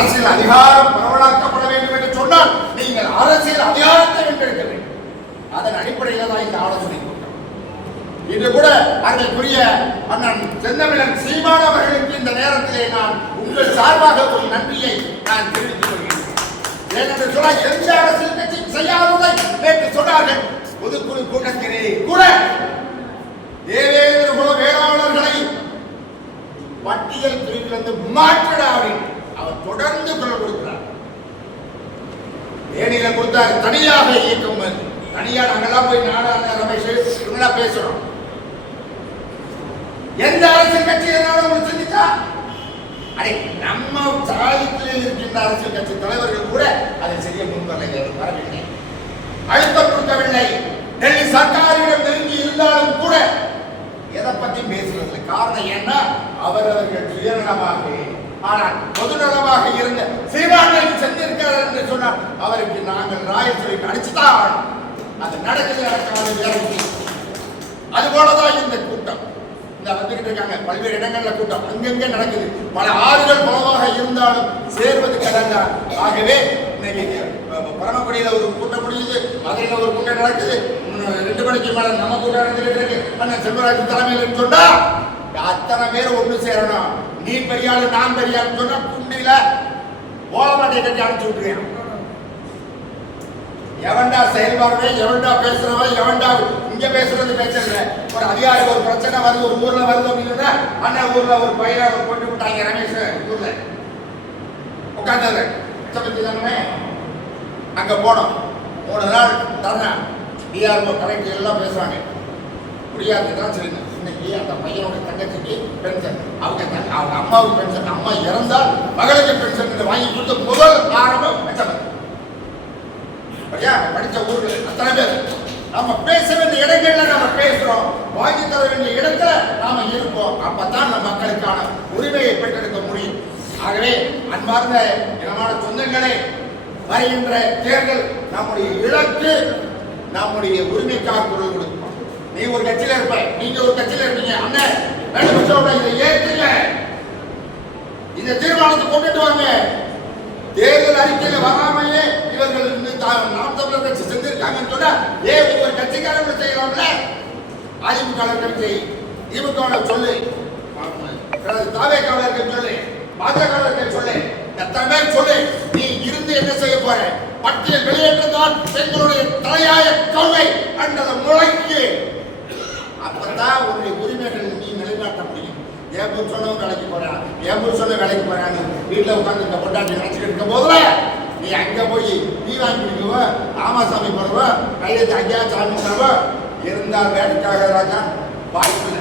அரசியல் அதிகாரம் பரவலாக்கப்பட வேண்டும் என்று சொன்னால் நீங்கள் அரசியல் அதிகாரத்தை வென்றெடுக்க வேண்டும். அதன் அடிப்படையில் தான் இந்த ஆலோசனை கூட்டம். இன்று கூட அதற்குரிய அண்ணன் செந்தமிழன் சீமான் அவர்களுக்கு இந்த நேரத்திலே நான் உங்கள் சார்பாக ஒரு நன்றியை நான் தெரிவித்துக் கொள்கிறேன். ஏனென்று சொன்னால் எந்த அரசியல் கட்சியும் செய்யாததை நேற்று சொன்னார்கள். பொதுக்குழு கூட்டத்திலே கூட தேவேந்திர குல வேளாளர்களை பட்டியல் பிரிவிலிருந்து மாற்றிட அப்படின்னு அவர் தொடர்ந்து குரல் கொடுக்கிறார். தேனியில கொடுத்தாரு தனியாக இயக்கம் தனியா நாங்கெல்லாம் போய் நாடான ரமேஷ் இவங்களா பேசுறோம். எந்த அரசியல் கட்சி என்னாலும் சிந்திச்சா? அடே நம்ம சாதித்தில் இருக்கின்ற அரசியல் கட்சி தலைவர்கள் கூட அதை செய்ய முன்வரலை வரவில்லை. அழுத்தம் கொடுக்கவில்லை. டெல்லி சர்க்காரிடம் நெருங்கி இருந்தாலும் கூட எதை பத்தி பேசுறதுல காரணம் ஏன்னா அவரவர்கள் சுயநலமாக ஆனால் பொதுநலமாக இருந்த சீமான்கள் சென்றிருக்கிறார் என்று சொன்னால் அவருக்கு நாங்கள் ராயல் அடிச்சுதான் அது நடக்குது நடக்காது அது போலதான் இந்த கூட்டம். இந்த வந்துகிட்டு இருக்காங்க. பல்வேறு இடங்கள்ல கூட்டம். அங்கங்க நடக்குது. பல ஆறுகள் பலவாக இருந்தாலும் சேர்வது கடந்தா ஆகவே இன்னைக்கு பரமக்குடியில ஒரு கூட்டம் முடியுது. மதுரையில ஒரு கூட்டம் நடக்குது. ரெண்டு மணிக்கு மேல நம்ம கூட்டம் நடந்துட்டு இருக்கு. அண்ணன் செல்வராஜ் தலைமையில் சொன்னா அத்தனை பேர் ஒன்று சேரணும். நீ பெரியாளு நான் பெரியாளுன்னு சொன்னா குண்டில ஓலமாட்டை கட்டி அனுப்பிச்சு விட்டுருவேன். எவன்டா செயல்பாடுவே எவன்டா பேசுறவன் எவன்டா இங்க பேசுறது பேசுறது ஒரு அதிகாரி ஒரு பிரச்சனை வருது ஒரு ஊர்ல வருது அப்படின்னா அண்ணன் ஊர்ல ஒரு பையனை கொண்டு விட்டாங்க ரமேஷ் ஊர்ல. உட்கார்ந்தாரு. பத்தி தானே அங்க போனோம். மூணு நாள் தரணா. டிஆர்ஓ கலெக்டர் எல்லாம் பேசுறாங்க. முடியாதுதான் சரி இன்னைக்கு அந்த பையனோட தங்கச்சிக்கு பென்ஷன் அவங்க தங்க- அவங்க அம்மாவுக்கு பென்ஷன் அம்மா இறந்தால் மகளுக்கு பென்ஷன் வாங்கி கொடுத்த முதல் ஆரம்பம் மெச்சமன் படித்த படிச்ச ஊர்ல அத்தனை பேர் நாம பேச வேண்டிய இடங்கள்ல நாம பேசுறோம் வாங்கி தர வேண்டிய இடத்துல நாம இருப்போம் அப்பதான் நம்ம மக்களுக்கான உரிமையை பெற்றெடுக்க முடியும் ஆகவே அன்பார்ந்த இனமான சொந்தங்களே வருகின்ற தேர்தல் நம்முடைய இலக்கு நம்முடைய உரிமைக்காக குரல் கொடுக்கும். நீ ஒரு கட்சியில இருப்ப. நீங்க ஒரு கட்சியில இருப்பீங்க. அண்ணன் ரெண்டு வருஷம் இதை ஏற்றுங்க இந்த தீர்மானத்தை கொண்டுட்டு வாங்க. தேர்தல் அறிக்கையில வராமையே இவர்கள் தா- நாம் தமிழர் கட்சி செஞ்சிருக்காங்கன்னு சொன்னா ஏ ஒரு கட்சிக்காரங்க செய்யலாம்ல? அதிமுக செய் திமுக சொல்லு. தாவேக்காரர்கள் சொல்லு. பாஜகவர்கள் சொல்லு. எத்தனை சொல்லு. நீ இருந்து என்ன செய்ய போற? பட்டியல் வெளியேற்றத்தான் எங்களுடைய தலையாய கொள்கை அன்றதை முழங்கி அப்பதான் உன்னுடைய உரிமைகள் நீ நிலைநாட்ட முடியும். என் புருஷனும் வேலைக்கு போறான் என் புருஷனும் வேலைக்கு போறான்னு வீட்டுல உட்காந்து இந்த பொண்டாட்டி நினைச்சுக்கிட்டு இருக்கும் போதுல நீ அங்க போய் நீ வாங்கி குடிக்கவோ ராமசாமி போடுவ கையெழுத்து அங்கேயா சாமி தருவ இருந்தால் வேலைக்காக ராஜா வாய்ப்பு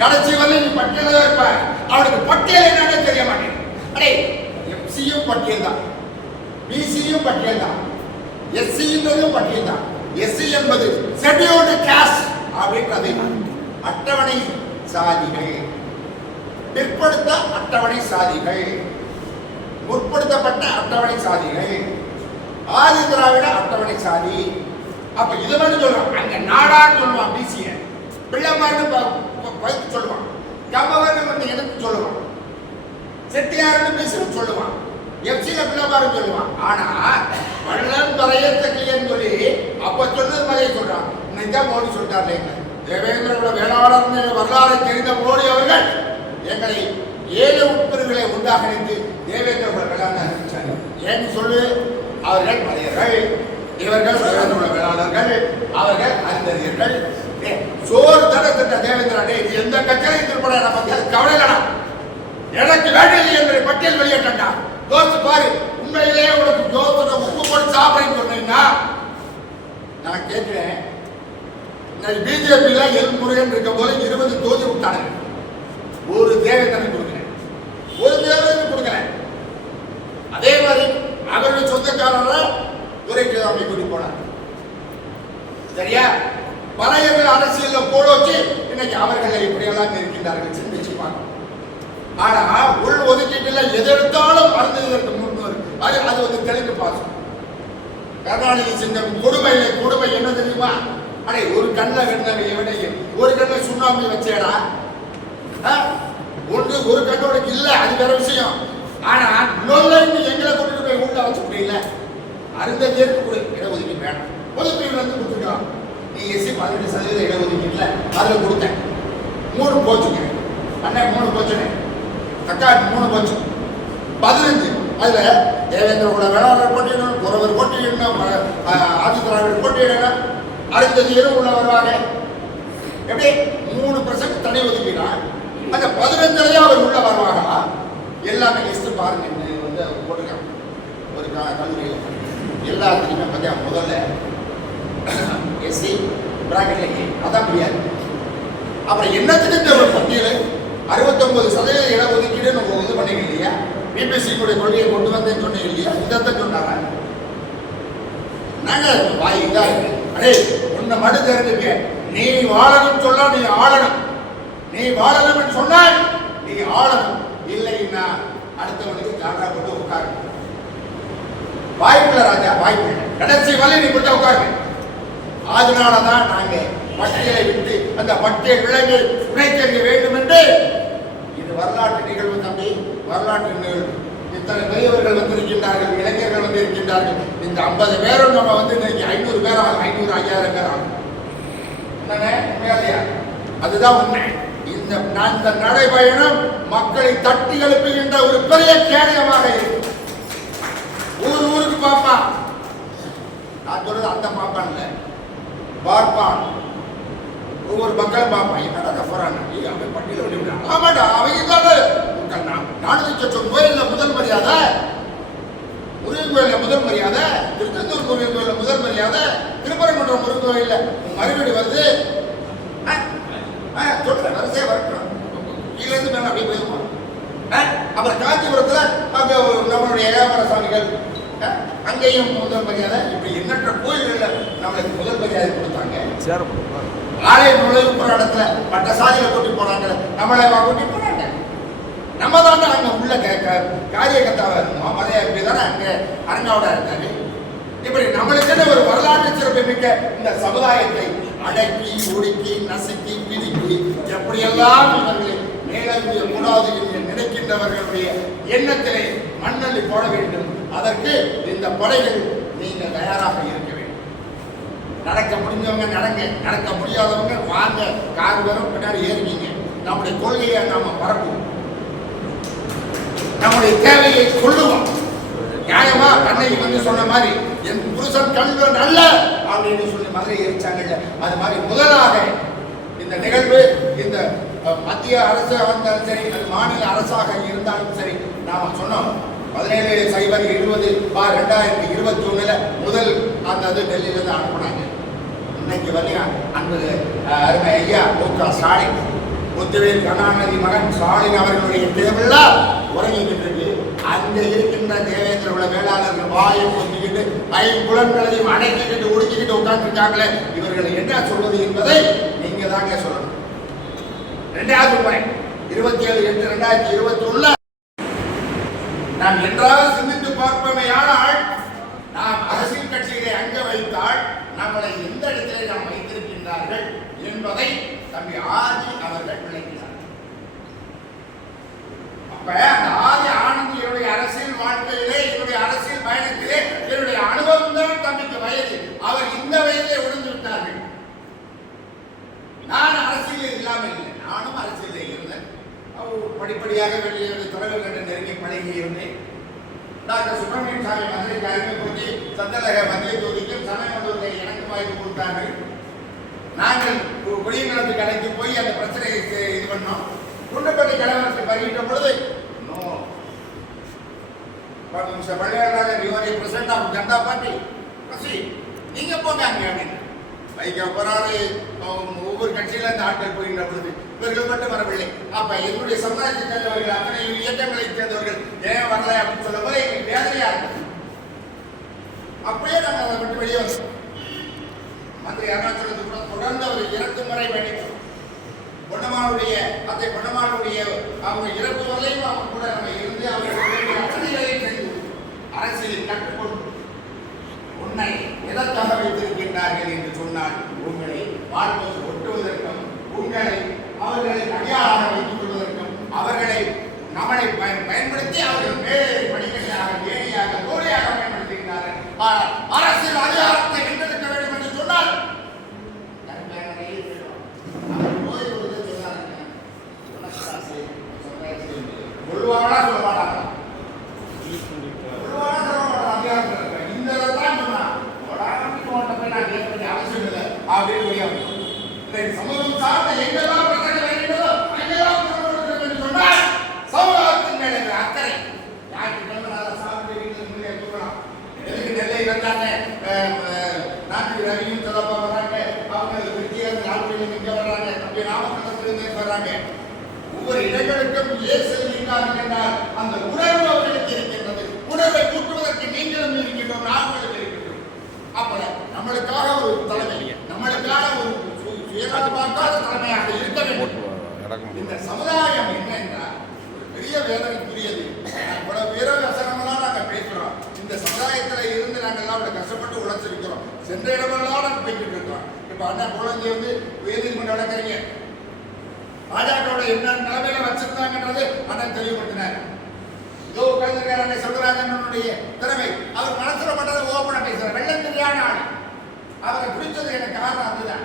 கடைசி வரை நீ பட்டியல இருப்ப. அவனுக்கு பட்டியல் என்னன்னு தெரிய மாட்டேங்குது. அடே எஃப்சியும் பட்டியல் தான். பிசியும் பட்டியல் தான். எஸ்சின்றதும் பட்டியல் தான். எஸ்சி என்பது ஷெட்யூல்டு காஸ்ட் அப்படின்றது அட்டவணை சாதிகள். பிற்படுத்த அட்டவணை சாதிகள். முற்படுத்தப்பட்ட அட்டவணை சாதிகள். ஆதி திராவிட அட்டவணை சாதி. அப்ப இது மட்டும் சொல்றான் அங்க நாடான்னு சொல்லுவான் பிசிய பிள்ளைமார்னு பயிற்சி சொல்லுவான். கம்பவர்னு வந்து எனக்கு சொல்லுவான். செட்டியார்னு பேசுறது சொல்லுவான். எஃப்சில பிள்ளைமார்னு சொல்லுவான். ஆனா வள்ளல் தலையத்தக்கையன்னு சொல்லி அப்ப சொன்னது மாதிரியே சொல்றான். தான் மோடி சொல்லிட்டாரு தேவேந்திரோட வேளாளர் வரலாறு தெரிந்த மோடி அவர்கள் எங்களை ஏழு உட்பிரிவுகளை உண்டாக நினைத்து தேவேந்திர வேளாண் ஏன்னு சொல்லு? அவர்கள் மலையர்கள் இவர்கள் தேவேந்திர வேளாளர்கள் அவர்கள் அறிந்தறிஞர்கள் ஏ, சோறு தர திட்ட இது எந்த கட்சியிலும் திருப்பட நமக்கு அது கவலை இல்லடா. எனக்கு வேண்டியது என்று பட்டியல் வெளியிட்டா யோசிச்சு பாரு. உண்மையிலேயே உனக்கு ஜோசனை உப்பு போட்டு சாப்பிடுன்னு சொன்னீங்கன்னா நான் கேட்கிறேன் பிஜேபியில எல் முருகன் இருக்கும் போது இருபது தொகுதி விட்டாங்க ஒரு தேவேந்திரன் கொடுக்கிறேன். ஒரு தேவேந்திரன் கொடுக்கல அதே மாதிரி அவருடைய சொந்தக்காரர் துரைக்கு சாமி கூட்டி போனார் சரியா? பழையவர்கள் அரசியலில் போட வச்சு இன்னைக்கு அவர்களை இப்படியெல்லாம் இருக்கின்றார்கள் சிந்திச்சு பார்க்கணும். ஆனா உள் ஒதுக்கீட்டுல எது எடுத்தாலும் அருந்ததற்கு முன்பு அது அது வந்து தெலுங்கு பாசம் கருணாநிதி செஞ்ச கொடுமையில கொடுமை என்ன தெரியுமா? அடே ஒரு கண்ணில் வெண்ணவை எவனையும் ஒரு கண்ணில் சுண்ணாம்பு வச்சேடா. ஆ? ஒன்று ஒரு கண்ணோட இல்ல அது வேற விஷயம். ஆனா நொல்லைன்னு வச்சு முடியல அருந்ததியருக்கு கூட இடஒதுக்கீடு வேணும். பொதுப்பிரிவில் வந்து கொடுத்துருக்கலாம் நீ எஸ்சி பதினெட்டு சதவீத இல்லை அதில் கொடுத்தேன். மூணு போச்சுங்க அண்ணன் மூணு போச்சுன்னு அக்கா மூணு போச்சு பதினஞ்சு. அதுல தேவேந்திர கூட வேளாளர் போட்டியிடணும் குறவர் போட்டியிடணும் ஆதி திராவிடர் போட்டியிடணும். அடுத்த அருந்ததியரும் உள்ள வருவாங்க எப்படி? மூணு பர்சன்ட் தனி ஒதுக்கினா அந்த பதினஞ்சுலயே அவர் உள்ள வருவாங்களா எல்லாமே லிஸ்ட் பாருங்க வந்து அவர் போட்டிருக்காங்க ஒரு கல்லூரி கல்லூரியில் எல்லாத்துக்குமே பார்த்தா முதல்ல எஸ்சி பிராக்கெட்ல ஏ அதான் முடியாது அப்புறம் என்னத்துக்கு இந்த ஒரு பட்டியல். அறுபத்தொன்பது சதவீத இடஒதுக்கீடு நம்ம இது பண்ணீங்க இல்லையா? பிபிசியினுடைய கொள்கையை கொண்டு வந்தேன்னு சொன்னீங்க இல்லையா? இதைத்தான் சொன்னாங்க நாங்கள் வாய் இதாக இருக்கு. அடே உன்னை மட்டும் தெரிஞ்சுக்க. நீ வாழணும் சொல்ல நீ ஆளணும். நீ வாழணும் சொன்னால் நீ ஆளணும். இல்லைன்னா அடுத்தவனுக்கு ஜாடா கொண்டு உட்காரு. வாய்ப்பில்லை ராஜா வாய்ப்பு கடைசி வரை நீ கொண்டு உட்காரு அதனாலதான் நாங்க பட்டியலை விட்டு அந்த பட்டியல் விலங்கை உடைத்தெறிய வேண்டும் என்று இது வரலாற்று நிகழ்வு தம்பி. வரலாற்று நிகழ்வு. இத்தனை பெரியவர்கள் வந்திருக்கின்றார்கள் இளைஞர்கள் வந்திருக்கின்றார்கள். இந்த ஐம்பது பேரும் நம்ம வந்து இன்னைக்கு ஐநூறு பேர் ஆகும் ஐநூறு ஐயாயிரம் பேர்? ஆகும் அதுதான் உண்மை. இந்த நான் இந்த நடைபயணம் மக்களை தட்டி எழுப்புகின்ற ஒரு பெரிய கேடயமாக இருக்கு. ஊர் ஊருக்கு பார்ப்பான் நான் சொல்றது அந்த பாப்பான் பார்ப்பான். ஒவ்வொரு மக்களும் பார்ப்பான் என்னடா கஃபரான் அவன் பட்டியல விட்டு ஆமாடா அவங்க தானே நானூத்தி சொச்சம் கோயிலில் முதல் மரியாதை. முருகன் கோயில்ல முதல் மரியாதை. திருச்செந்தூர் முருகன் கோயிலில் முதல் மரியாதை. திருப்பரங்குன்றம் முருகன் கோயிலில் மறுபடி வருது. ஆ, ஆ, சொல்றேன் வரிசையா வரட்டும் கீழ இருந்து மேல அப்படியே போயிருவோம் ஆ, அப்புறம் காஞ்சிபுரத்துல அங்க நம்மளுடைய ஏகாமர சாமிகள். ஆ, அங்கேயும் முதல் மரியாதை. இப்படி எண்ணற்ற கோயில்கள்ல நம்மளுக்கு முதல் மரியாதை கொடுத்தாங்க. சேர ஆலய நுழைவு போராட்டத்துல மற்ற சாதியில கூட்டி போனாங்க நம்மளை கூட்டி போனாங்க நம்ம தானே அங்க உள்ள கேட்க காரியகர்த்தாவா இருந்தோம் அதே அப்படி தானே அங்க அரங்காவோட இருந்தாரு இப்படி நம்மளுக்குன்னு ஒரு வரலாற்று சிறப்பு மிக்க இந்த சமுதாயத்தை அடக்கி ஒடுக்கி நசுக்கி பிரிக்கி எப்படியெல்லாம் இவர்களை மேலெழுதிய கூடாது என்று நினைக்கின்றவர்களுடைய எண்ணத்திலே மண்ணள்ளி போட வேண்டும். அதற்கு இந்த படைகள் நீங்கள் தயாராக இருக்க நடக்க முடிஞ்சவங்க நடங்க. நடக்க முடியாதவங்க வாங்க. கார் வரும் பின்னாடி ஏறிக்கிங்க நம்முடைய கொள்கையை நாம பரப்புவோம் நம்முடைய தேவையை கொள்ளுவோம். நியாயமா கண்ணகி வந்து சொன்ன மாதிரி என் புருஷன் கல்வி நல்ல அப்படின்னு சொல்லி மதுரை எரிச்சாங்கல்ல அது மாதிரி முதலாக இந்த நிகழ்வு இந்த மத்திய அரசாக இருந்தாலும் சரி அது மாநில அரசாக இருந்தாலும் சரி நாம சொன்னோம். பதினேழு சைபர் இருபது பார் ரெண்டாயிரத்தி இருபத்தி ஒண்ணுல முதல் அந்த அது டெல்லியில இருந்து அனுப்புனாங்க. இன்னைக்கு வரையும் அன்பு அருமை ஐயா மு க ஸ்டாலின் முத்துவேல் கருணாநிதி மகன் ஸ்டாலின் அவர்களுடைய டேபிள்ல உறங்கிக்கிட்டு இருக்கு. அங்க இருக்கின்ற தேவேந்திர உள்ள வேளாளர்கள் வாயை பொத்திக்கிட்டு ஐம்புலன்களையும் அடைக்கிட்டு உடுக்கிக்கிட்டு உட்கார்ந்துருக்காங்களே இவர்களை என்ன சொல்வது என்பதை நீங்க தாங்க சொல்லணும். ரெண்டாவது முறை இருபத்தி ஏழு எட்டு ரெண்டாயிரத்தி இருபத்தி ஒண்ணுல நான் என்றாவது சிந்தித்து பார்ப்போமேயானால் ஆள் அரசியல் கட்சிகளை அங்க வைத்தால் நம்மளை எந்த இடத்திலே நாம் வைத்திருக்கின்றார்கள் என்பதை தம்பி ஆதி அவர்கள் விளக்கினார் அப்ப அந்த ஆதி ஆனந்த் என்னுடைய அரசியல் வாழ்க்கையிலே என்னுடைய அரசியல் பயணத்திலே என்னுடைய அனுபவம் தான் தம்பிக்கு வயது. அவர் இந்த வயதிலே விழுந்து விட்டார்கள் நான் அரசியலில் இல்லாமல் இல்லை. நானும் அரசியலில் இருந்தேன் அவர் படிப்படியாக வெளியே தலைவர்களிடம் நெருங்கி பழகி இருந்தேன். டாக்டர் சுப்பிரமணியன் சாமி மதுரைக்கு அறிமுகப்படுத்தி சந்தலக மத்திய தொகுதிக்கும் சமயமண்டூரில் எனக்கு வாய்ப்பு கொடுத்தார்கள். நாங்கள் குடியநலத்து அடைந்து போய் அந்த பிரச்சனையை இது பண்ணோம். குண்டப்பட்டி கலவரத்தை பருகிட்ட பொழுது no mister பள்ளியாளர் your president of Janata party. பசி. நீங்க போங்க அங்க அப்படின்னு. வைக்க போறாரு ஒவ்வொரு கட்சியில இருந்து ஆட்கள் போகின்ற பொழுது இவர்கள் மட்டும் வரவில்லை. அப்ப எங்களுடைய சமுதாயத்தை சேர்ந்தவர்கள் அத்தனை இயக்கங்களை சேர்ந்தவர்கள் ஏன் வரல அப்படின்னு சொல்லும் போது எங்களுக்கு வேதனையா இருக்கு அப்படியே நாங்கள் அதை விட்டு வெளியே வந்தோம் மந்திரி அருணாச்சலத்துக்கு கூட தொடர்ந்து அவர் இறக்கும் முறை பயணித்தோம் பொன்னம்மாவுடைய அத்தை பொன்னம்மாவுடைய அவங்க இறப்பு வரையும் அவங்க கூட நம்ம இருந்து அவர்கள் அரசியலில் கற்றுக்கொண்டு உன்னை எதற்காக வைத்திருக்கின்றார்கள் என்று சொன்னால் உங்களை வாழ்வது சமூகம் சார்ந்த எங்கெல்லாம் பிரச்சனை இருக்கிறதோ அங்கெல்லாம் சமூகம் என்று சொன்னால் சமூகத்தின் மேல் என்ற அக்கறை. யாருக்கு கண்மனால ஒவ்வொரு இடங்களுக்கும் ஏசு இருக்காங்க என்றால் பெரிய வேதனைக்குரியது. இவ்வளவு வீரவசனமெல்லாம் நாங்கள் பேசுகிறோம் இந்த சமுதாயத்துல இருந்து நாங்க எல்லாம் இவ்வளவு கஷ்டப்பட்டு உழைச்சிருக்கிறோம். சென்ற இடமெல்லாம் நாங்கள் போய்கிட்டு இருக்கோம். இப்ப அண்ணன் குழந்தை வந்து உயர்நீதிமன்றம் நடக்கிறீங்க பாஜகவோட என்ன நிலைமையில வச்சிருந்தாங்கன்றது அண்ணன் தெளிவுபடுத்தினார். இதோ உட்கார்ந்துருக்காரு சொல்றாங்க திறமை. அவர் மனசுல பட்டதை ஓப்பனா பேசுகிறார் வெள்ளம் தெரியாத ஆள். அவரை பிடிச்சது எனக்கு காரணம் அதுதான்.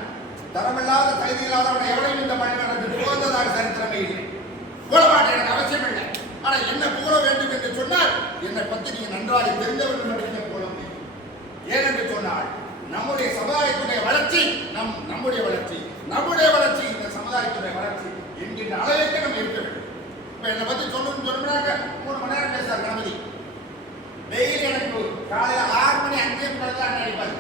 தரமில்லாத தகுதி இல்லாதவனை எவனையும் இந்த பள்ளிமன்றத்தில் புகழ்ந்ததாக சரித்திரமே இல்லை புகழ மாட்டேன் எனக்கு அவசியம் ஆனால் என்ன கூற வேண்டும் என்று சொன்னால் என்னை பற்றி நீங்கள் நன்றாக தெரிந்தவர்கள் மட்டுமே கூற முடியும். ஏனென்று சொன்னால் நம்முடைய சமுதாயத்துடைய வளர்ச்சி நம் நம்முடைய வளர்ச்சி நம்முடைய வளர்ச்சி இந்த சமுதாயத்துடைய வளர்ச்சி என்கின்ற அளவிற்கு நம்ம இருக்க வேண்டும். இப்போ என்னை பற்றி சொல்லணும்னு சொன்னாங்க மூணு மணி நேரம் பேசுகிறார் கணபதி. டெய்லி எனக்கு காலையில் ஆறு மணி அஞ்சே முக்கால் தான் அடிப்பாரு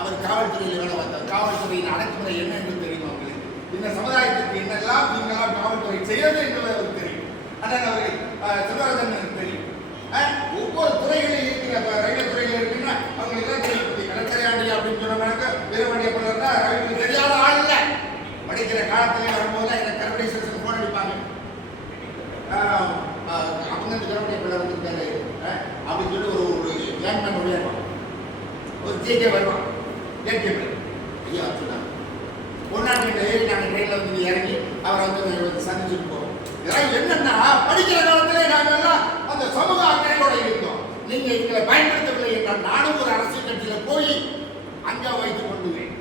அவர் காவல்துறையில் வேலை வந்தார் காவல்துறையின் அடக்குமுறை என்ன என்று தெரியும் அவங்களுக்கு இந்த சமுதாயத்திற்கு என்னெல்லாம் நீங்களாம் காவல்துறை செய்யறது என்று அண்ணன் அவர்கள் அஹ், தெரியும். ஒவ்வொரு துறைகளில் இருக்கிற ரயில்வே துறையில் இருக்குன்னா அவங்க எல்லாம் தெரியும். கடற்கரையாண்டி அப்படின்னு சொன்னாங்க வீரமணிய பிள்ளை ரயிலுக்கு தெரியாத ஆள் இல்லை. படிக்கிற காலத்திலே வரும்போது எனக்கு கருவடை அடிப்பாங்க. ஆஹ், அவங்க பிள்ளை வந்திருக்காரு. அப்படின்னு சொல்லி ஒரு ஒரு கேங்மேன் வருவான் ஒரு ஜேகே வருவான். ஜேகே ஐயா ஏறி நாங்கள் ட்ரெயினில் வந்து இறங்கி அவரை வந்து வந்து சந்திச்சுட்டு போவோம் இதெல்லாம் என்னன்னா படிக்கிற காலத்திலே நாங்கள் எல்லாம் அந்த சமூக அக்கறையோட இருந்தோம். நீங்க எங்களை பயன்படுத்தவில்லை என்றால் நானும் ஒரு அரசியல் கட்சியில போய் அங்க வைத்துக் கொண்டுவேன்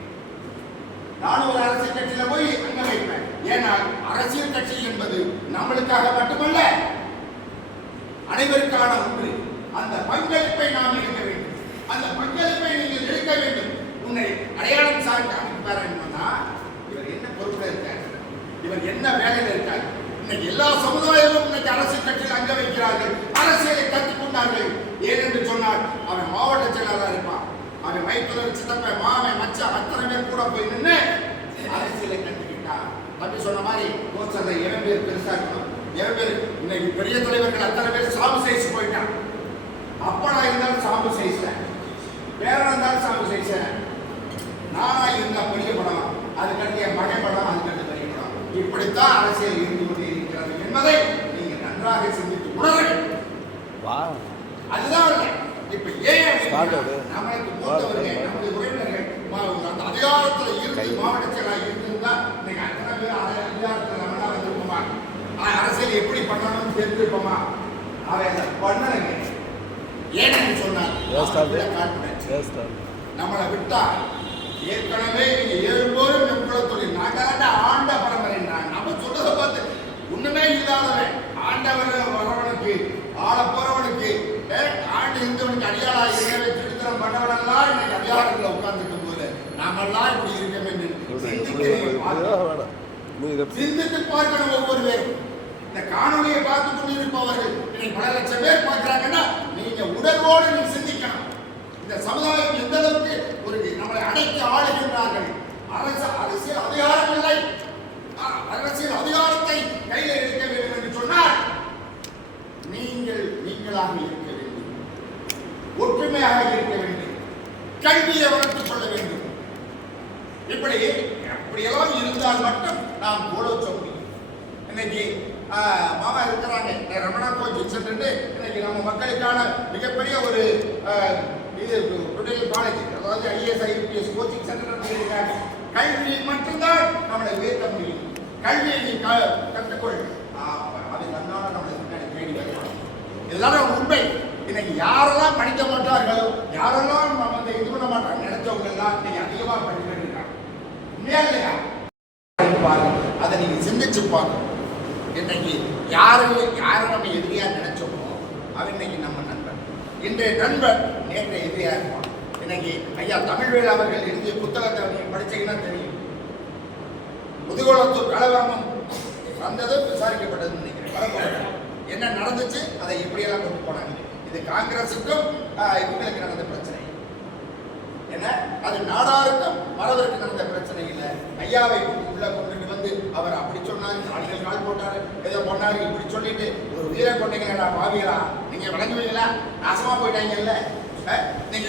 நானும் ஒரு அரசியல் கட்சியில போய் அங்க வைப்பேன். ஏன்னா அரசியல் கட்சி என்பது நம்மளுக்காக மட்டுமல்ல அனைவருக்கான ஒன்று. அந்த பங்களிப்பை நாம் எடுக்க வேண்டும். அந்த பங்களிப்பை நீங்கள் எடுக்க வேண்டும். இன்னைக்கு எல்லா சமுதாயமும் இன்னைக்கு அரசியல் கட்சியில் அங்க வைக்கிறார்கள். அரசியலை கற்றுக்கொண்டார்கள் ஏனென்று சொன்னால் அவன் மாவட்ட செயலாளராக இருப்பான். அவன் மைத்துனர் சித்தப்ப மாமன் மச்சான் அத்தனை பேர் கூட போய் நின்று அரசியலை கற்றுக்கிட்டான். அப்படி சொன்ன மாதிரி கோச்சர்ல ஏழு பேர் பெருசாக இருக்கணும் ஏழு பேர்? இன்னைக்கு பெரிய தலைவர்கள் அத்தனை பேர் சாமி சைஸ் போயிட்டான். அப்பனா இருந்தாலும் சாம்பு சைஸ்ல பேரன் இருந்தாலும் சாம்பு சைஸ் நானா இருந்தா பெரிய படம். அதுக்கடுத்து என் மகன் படம் அதுக்கடுத்து பெரிய படம். இப்படித்தான் அரசியல் இருந்து என்பதை நீங்க நன்றாக சிந்தித்து உணர வேண்டும் அதுதான். இப்ப ஏன். நம்மளுக்கு மூத்தவர்கள் நம்முடைய உறவினர்கள் அந்த அதிகாரத்துல இருந்து. மாவட்ட செயலாளர் இருந்திருந்தா இன்னைக்கு அத்தனை பேர் அதி- அதிகாரத்துல நம்ம எல்லாம் வந்திருப்போமா அரசியல் எப்படி பண்ணணும்னு தெரிஞ்சிருப்போமா? அதை பண்ணலைங்க ஏன்னு சொன்னார் நம்மளை விட்டா ஏற்கனவே நீங்க ஏழுபோரும் நம்மள தொழில் நாங்க ஆண்ட பரம்பரைன்றாங்க நம்ம சொல்றதை பார்த்து ஒண்ணுமே இல்லாதவன் ஆண்டவன் வரவனுக்கு ஆள போறவனுக்கு ஏ, ஆண்டு இருந்தவனுக்கு அடியாளா இருக்கவே திருத்தரம் பண்ணவனெல்லாம் இன்னைக்கு அதிகாரத்துல உட்கார்ந்துருக்கும் போது நாமெல்லாம் இப்படி இருக்க வேண்டும் சிந்தித்து பார்க்கணும் ஒவ்வொரு பேரும் இந்த காணொலியை பார்த்து கொண்டு இருப்பவர்கள் இன்னைக்கு பல லட்சம் பேர் பார்க்கிறாங்கன்னா நீங்க உணர்வோடு நீங்க சிந்திக்கணும். இந்த சமுதாயம் எந்த அளவுக்கு ஒரு நம்மளை அடைத்து ஆளுகின்றார்கள்? அரசு அரசியல் அதிகாரம் இல்லை. அரசியல் அதிகாரத்தை கையில் எடுக்க வேண்டும் என்று சொன்னால் நீங்கள் நீங்களாக இருக்க வேண்டும். ஒற்றுமையாக இருக்க வேண்டும். கல்வியை எப்படி? அப்படியெல்லாம் இருந்தால் மட்டும் நாம் கோலோச்ச முடியும் இன்னைக்கு மாமா இருக்கிறாங்க. ரமணா கோச்சிங் சென்டர் இன்னைக்கு நம்ம மக்களுக்கான மிகப்பெரிய ஒரு இது டுடேல் காலேஜ் அதாவது ஐஏஎஸ் ஐபிஎஸ் கோச்சிங் சென்டர் இருக்காங்க கல்வி மட்டும்தான் நம்மளை உயர்த்த முடியும். கல்வியை நீ க- கற்றுக்கொள். அது நன்னால நம்மளை தேடி வருவாங்க. இதெல்லாம் உண்மை. இன்னைக்கு யாரெல்லாம் படிக்க மாட்டார்களோ யாரெல்லாம் நம்ம வந்து இது பண்ண மாட்டாங்க நினைச்சவங்க எல்லாம் இன்னைக்கு அதிகமாக படிச்சுட்டு இல்லையா பாருங்க அதை நீங்க சிந்திச்சு பாருங்க இன்னைக்கு யாரு யாரை நம்ம எதிரியா நினைச்சோமோ அவன் இன்னைக்கு நம்ம நண்பன் இன்றைய நண்பன் நேற்றைய எதிரியா இருப்பான் இன்னைக்கு ஐயா தமிழ்வேல் அவர்கள் எழுதிய புத்தகத்தை நீங்க படிச்சீங்கன்னா தெரியும் முதுகுளத்தூர் கலவரமும் வந்ததும் விசாரிக்கப்பட்டதுன்னு நினைக்கிறேன் என்ன நடந்துச்சு அதை எப்படியெல்லாம் கொண்டு போனாங்க இது காங்கிரஸுக்கும் இவங்களுக்கு நடந்த பிரச்சனை என்ன அது நாடாருக்கும் மறவருக்கு நடந்த பிரச்சனை. இல்லை ஐயாவை உள்ள கொண்டுட்டு வந்து அவர் அப்படி சொன்னார் ஆளுகள் கால் போட்டாரு ஏதோ பண்ணாரு இப்படி சொல்லிட்டு ஒரு உயிரை கொண்டீங்களா பாவிகளா நீங்க விளங்குவீங்களா? நாசமா போயிட்டாங்கல்ல. அஹ், நீங்க